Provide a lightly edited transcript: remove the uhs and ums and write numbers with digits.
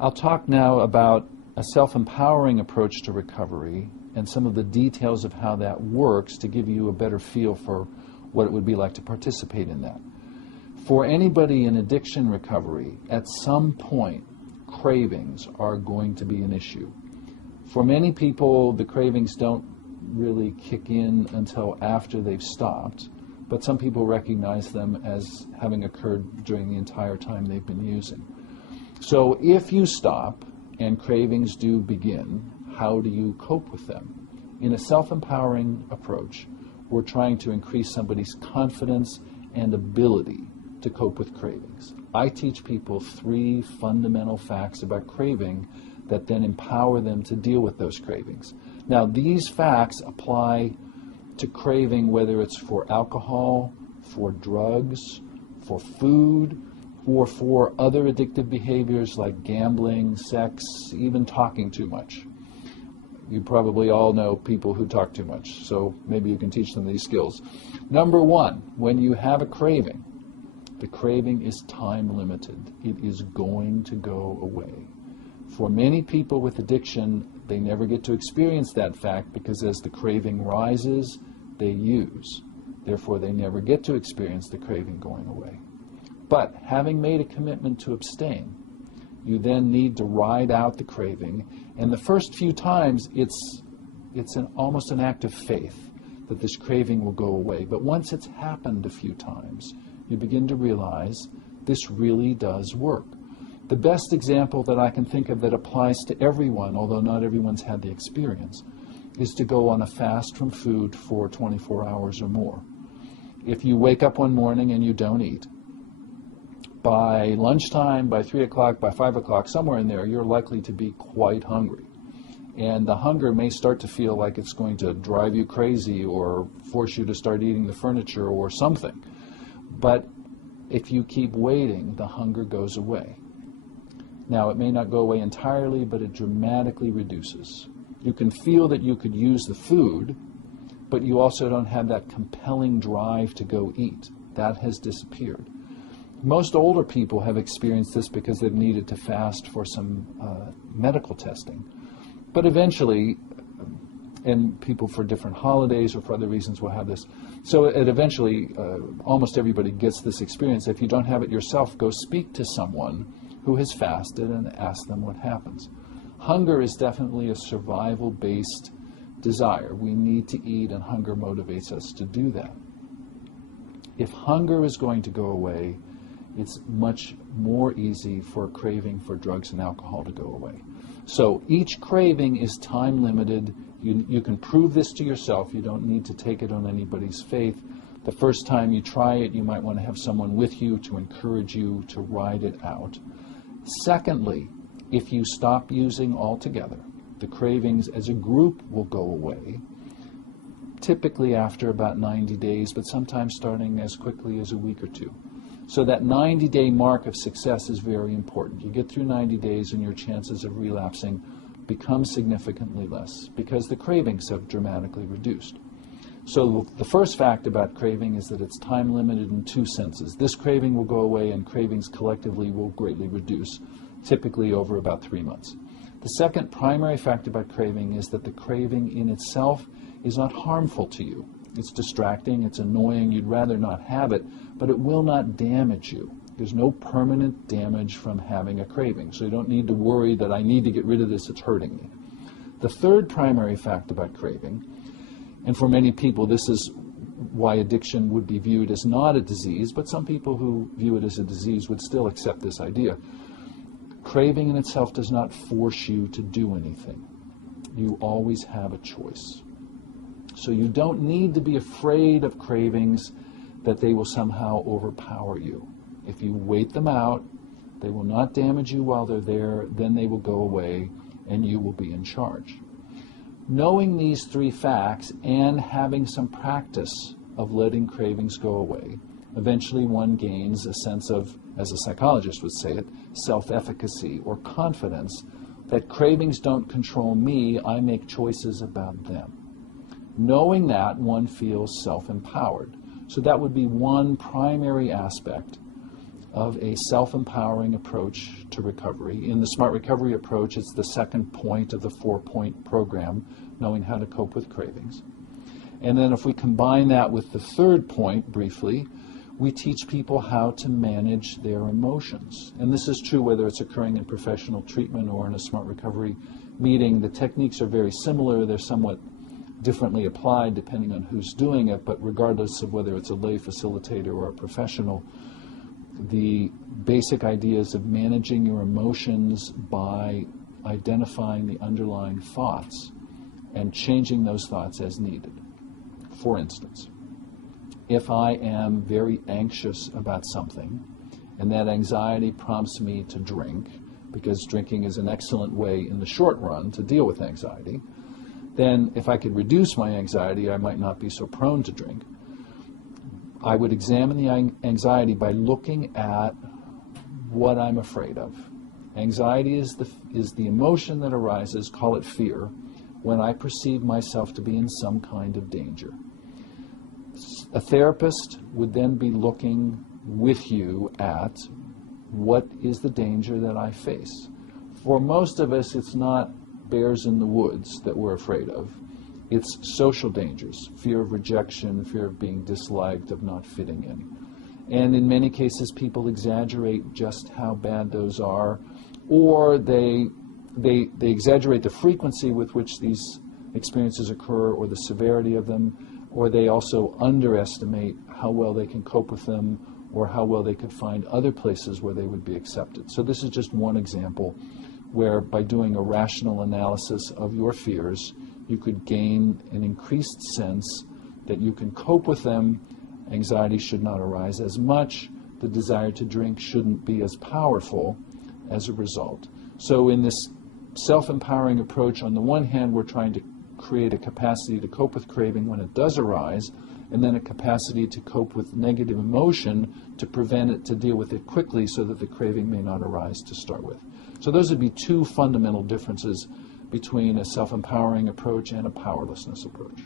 I'll talk now about a self-empowering approach to recovery and some of the details of how that works to give you a better feel for what it would be like to participate in that. For anybody in addiction recovery, at some point, cravings are going to be an issue. For many people, the cravings don't really kick in until after they've stopped, but some people recognize them as having occurred during the entire time they've been using. So if you stop and cravings do begin, how do you cope with them? In a self-empowering approach, we're trying to increase somebody's confidence and ability to cope with cravings. I teach people 3 fundamental facts about craving that then empower them to deal with those cravings. Now, these facts apply to craving whether it's for alcohol, for drugs, for food, or for other addictive behaviors like gambling, sex, even talking too much. You probably all know people who talk too much, so maybe you can teach them these skills. Number 1, when you have a craving, the craving is time limited. It is going to go away. For many people with addiction, they never get to experience that fact because as the craving rises, they use. Therefore, they never get to experience the craving going away. But having made a commitment to abstain, you then need to ride out the craving. And the first few times, it's almost an act of faith that this craving will go away. But once it's happened a few times, you begin to realize this really does work. The best example that I can think of that applies to everyone, although not everyone's had the experience, is to go on a fast from food for 24 hours or more. If you wake up one morning and you don't eat, by lunchtime, by 3 o'clock, by 5 o'clock, somewhere in there, you're likely to be quite hungry. And the hunger may start to feel like it's going to drive you crazy or force you to start eating the furniture or something. But if you keep waiting, the hunger goes away. Now, it may not go away entirely, but it dramatically reduces. You can feel that you could use the food, but you also don't have that compelling drive to go eat. That has disappeared. Most older people have experienced this because they've needed to fast for some medical testing. But eventually, and people for different holidays or for other reasons will have this. So eventually, almost everybody gets this experience. If you don't have it yourself, go speak to someone who has fasted and ask them what happens. Hunger is definitely a survival-based desire. We need to eat, and hunger motivates us to do that. If hunger is going to go away, it's much more easy for a craving for drugs and alcohol to go away. So each craving is time limited. You can prove this to yourself. You don't need to take it on anybody's faith. The first time you try it, you might want to have someone with you to encourage you to ride it out. Secondly, if you stop using altogether, the cravings as a group will go away, typically after about 90 days, but sometimes starting as quickly as a week or 2. So that 90-day mark of success is very important. You get through 90 days and your chances of relapsing become significantly less because the cravings have dramatically reduced. So the first fact about craving is that it's time limited in 2 senses. This craving will go away and cravings collectively will greatly reduce, typically over about 3 months. The second primary fact about craving is that the craving in itself is not harmful to you. It's distracting, it's annoying, you'd rather not have it, but it will not damage you. There's no permanent damage from having a craving, so you don't need to worry that I need to get rid of this, it's hurting me. The third primary fact about craving, and for many people this is why addiction would be viewed as not a disease, but some people who view it as a disease would still accept this idea. Craving in itself does not force you to do anything. You always have a choice. So you don't need to be afraid of cravings that they will somehow overpower you. If you wait them out, they will not damage you while they're there, then they will go away and you will be in charge. Knowing these 3 facts and having some practice of letting cravings go away, eventually one gains a sense of, as a psychologist would say it, self-efficacy or confidence that cravings don't control me, I make choices about them. Knowing that, one feels self-empowered. So that would be one primary aspect of a self-empowering approach to recovery. In the Smart Recovery approach, it's the second point of the 4-point program, knowing how to cope with cravings. And then if we combine that with the third point, briefly, we teach people how to manage their emotions. And this is true whether it's occurring in professional treatment or in a Smart Recovery meeting. The techniques are very similar. They're somewhat differently applied depending on who's doing it, but regardless of whether it's a lay facilitator or a professional, the basic ideas of managing your emotions by identifying the underlying thoughts and changing those thoughts as needed. For instance, if I am very anxious about something and that anxiety prompts me to drink, because drinking is an excellent way in the short run to deal with anxiety, then if I could reduce my anxiety, I might not be so prone to drink. I would examine the anxiety by looking at what I'm afraid of. Anxiety is the emotion that arises, call it fear, when I perceive myself to be in some kind of danger. A therapist would then be looking with you at what is the danger that I face. For most of us, it's not bears in the woods that we're afraid of. It's social dangers, fear of rejection, fear of being disliked, of not fitting in. And in many cases, people exaggerate just how bad those are, or they exaggerate the frequency with which these experiences occur or the severity of them, or they also underestimate how well they can cope with them or how well they could find other places where they would be accepted. So this is just one example where by doing a rational analysis of your fears, you could gain an increased sense that you can cope with them. Anxiety should not arise as much. The desire to drink shouldn't be as powerful as a result. So in this self-empowering approach, on the one hand, we're trying to create a capacity to cope with craving when it does arise, and then a capacity to cope with negative emotion to prevent it, to deal with it quickly so that the craving may not arise to start with. So those would be two fundamental differences between a self-empowering approach and a powerlessness approach.